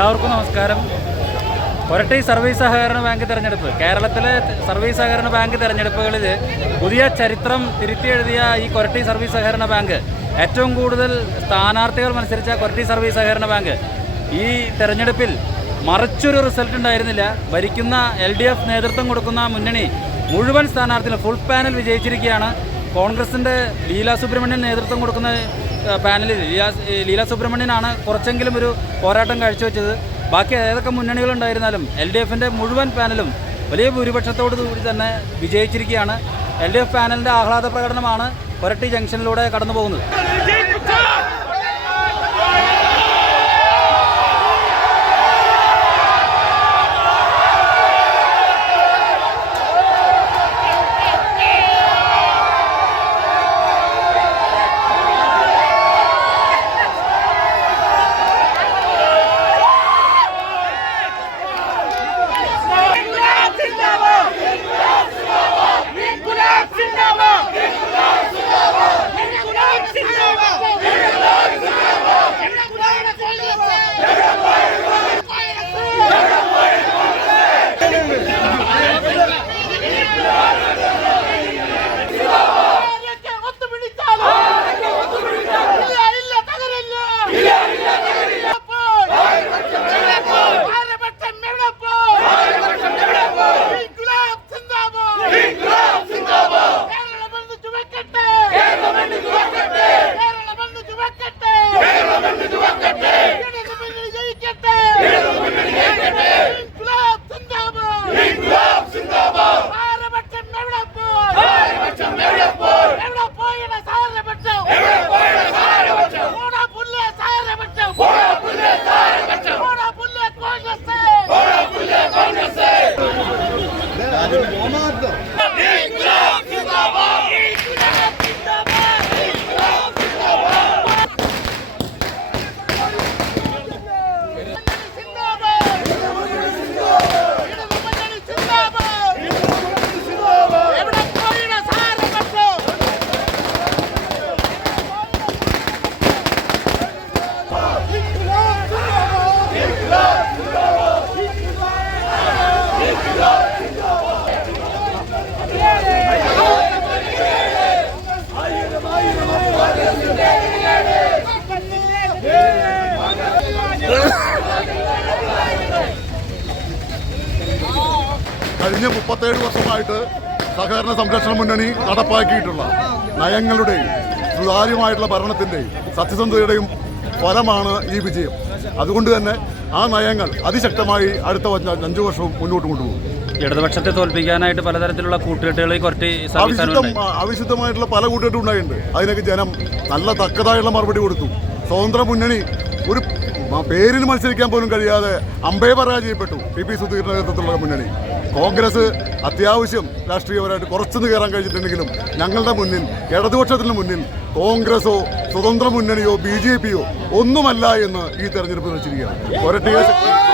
എല്ലാവർക്കും നമസ്കാരം. കൊരട്ടി സർവീസ് സഹകരണ ബാങ്ക് തെരഞ്ഞെടുപ്പ്, കേരളത്തിലെ സർവീസ് സഹകരണ ബാങ്ക് തെരഞ്ഞെടുപ്പുകളിൽ പുതിയ ചരിത്രം തിരുത്തിയെഴുതിയ ഈ കൊരട്ടി സർവീസ് സഹകരണ ബാങ്ക്, ഏറ്റവും കൂടുതൽ സ്ഥാനാർത്ഥികൾ മത്സരിച്ച കൊരട്ടി സർവീസ് സഹകരണ ബാങ്ക് ഈ തെരഞ്ഞെടുപ്പിൽ മറിച്ചൊരു റിസൾട്ട് ഉണ്ടായിരുന്നില്ല. ഭരിക്കുന്ന LDF നേതൃത്വം കൊടുക്കുന്ന മുന്നണി മുഴുവൻ സ്ഥാനാർത്ഥികളും ഫുൾ പാനൽ വിജയിച്ചിരിക്കുകയാണ്. കോൺഗ്രസിൻ്റെ ലീല സുബ്രഹ്മണ്യൻ നേതൃത്വം കൊടുക്കുന്ന പാനലിൽ ലീല സുബ്രഹ്മണ്യനാണ് കുറച്ചെങ്കിലും ഒരു പോരാട്ടം കാഴ്ചവെച്ചത്. ബാക്കി ഏതൊക്കെ മുന്നണികളുണ്ടായിരുന്നാലും LDFൻ്റെ മുഴുവൻ പാനലും വലിയ ഭൂരിപക്ഷത്തോടു കൂടി തന്നെ വിജയിച്ചിരിക്കുകയാണ്. LDF പാനലിൻ്റെ ആഹ്ലാദ പ്രകടനമാണ് കൊരട്ടി ജംഗ്ഷനിലൂടെ കടന്നു പോകുന്നത്. കഴിഞ്ഞ 37 വർഷമായിട്ട് സഹകരണ സംരക്ഷണ മുന്നണി നടപ്പാക്കിയിട്ടുള്ള നയങ്ങളുടെയും സുതാര്യമായിട്ടുള്ള ഭരണത്തിൻ്റെയും സത്യസന്ധതയുടെയും ഫലമാണ് ഈ വിജയം. അതുകൊണ്ട് തന്നെ ആ നയങ്ങൾ അതിശക്തമായി അടുത്ത 5 വർഷവും മുന്നോട്ട് കൊണ്ടുപോകും. ഇടതുപക്ഷത്തെ തോൽപ്പിക്കാനായിട്ട് പലതരത്തിലുള്ള കൂട്ടുകെട്ടുകൾ അവിശുദ്ധമായിട്ടുള്ള പല കൂട്ടുകെട്ടും ഉണ്ടായിട്ടുണ്ട്. അതിനൊക്കെ ജനം നല്ല തക്കതായുള്ള മറുപടി കൊടുത്തു. സ്വതന്ത്ര മുന്നണി ഒരു പേരിന് മത്സരിക്കാൻ പോലും കഴിയാതെ അമ്പേ പരാജയപ്പെട്ടു. PP സുധീറിന്റെ നേതൃത്വത്തിലുള്ള മുന്നണി. കോൺഗ്രസ് അത്യാവശ്യം രാഷ്ട്രീയപരമായിട്ട് കുറച്ചൊന്ന് കയറാൻ കഴിഞ്ഞിട്ടുണ്ടെങ്കിലും ഞങ്ങളുടെ മുന്നിൽ, ഇടതുപക്ഷത്തിന് മുന്നിൽ കോൺഗ്രസോ സ്വതന്ത്ര മുന്നണിയോ BJPയോ ഒന്നുമല്ല എന്ന് ഈ തെരഞ്ഞെടുപ്പ് വെച്ചിരിക്കുകയാണ്.